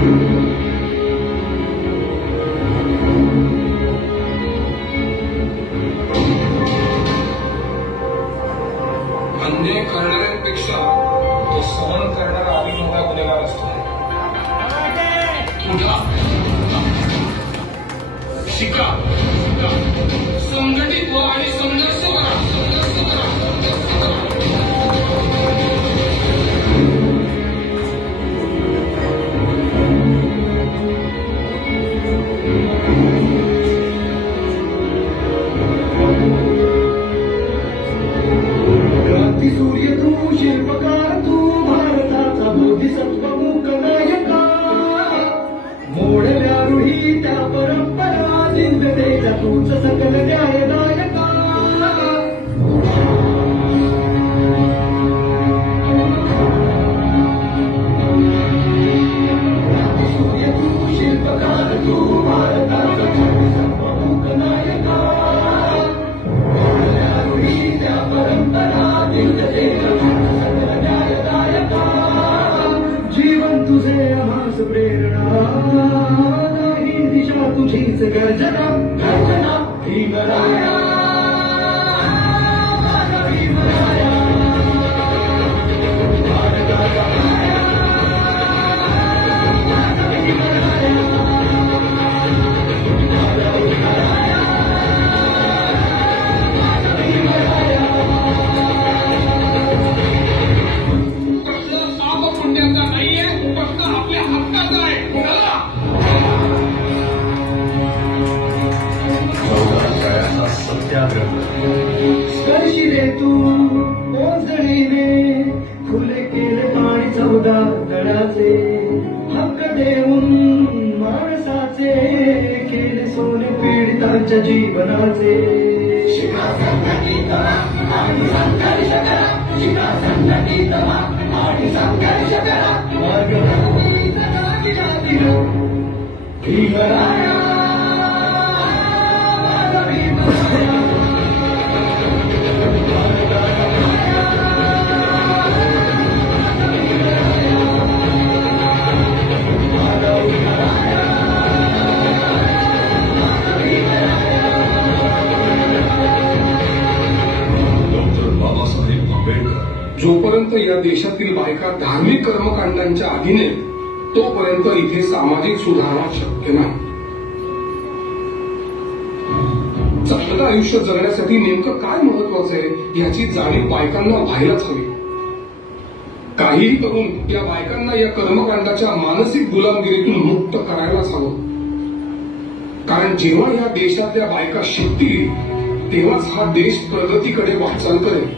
अन्याय करणाऱ्यांपेक्षा तो सहन करणारा अधिक मोठा गुन्हेगार असतो. उठा, शिका, संघटित व्हा आणि संघर्ष करा. सूर्य तू, शिल्पकार तू, भारताचा बोधिसत्व मूक नायका. मोडल्या रूढी त्या परंपरा, जिंकतेच्या तूच सकल न्यायदायका. सूर्य तू, शिल्पकार तू, भारताचा बोधिसत्व मूक नायका. मोडल्या रूढी त्या परंपरा, जीवन तुझे आभास प्रेरणा, नाही दिशा तुझीच गर्जना. गर्जना भीमराया, भीमराया, भारताचा माया, भीमराया, स्पर्शी रे तू ओंजळीने, खुले केले पाणी 14 तळाचे. हक्क देऊन माणसाचे, केले सोने पीडितांच्या जीवनाचे. शिका संघटित आणि संघर्ष करा, शिका संघटित आणि संघर्ष करा. मार्ग भीमराया, जोपर्यंत या देशातील बायका धार्मिक कर्मकांडांच्या अधीन आहेत, तोपर्यंत इथे सामाजिक सुधारणा शक्य नाही. चांगलं आयुष्य जगण्यासाठी नेमकं काय महत्वाचं आहे याची जाणीव बायकांना व्हायलाच हवी. काहीही करून या बायकांना या कर्मकांडाच्या मानसिक गुलामगिरीतून मुक्त करायलाच हवं. कारण जेव्हा या देशातल्या बायका शिकतील, तेव्हाच हा देश प्रगतीकडे वाटचाल करेल.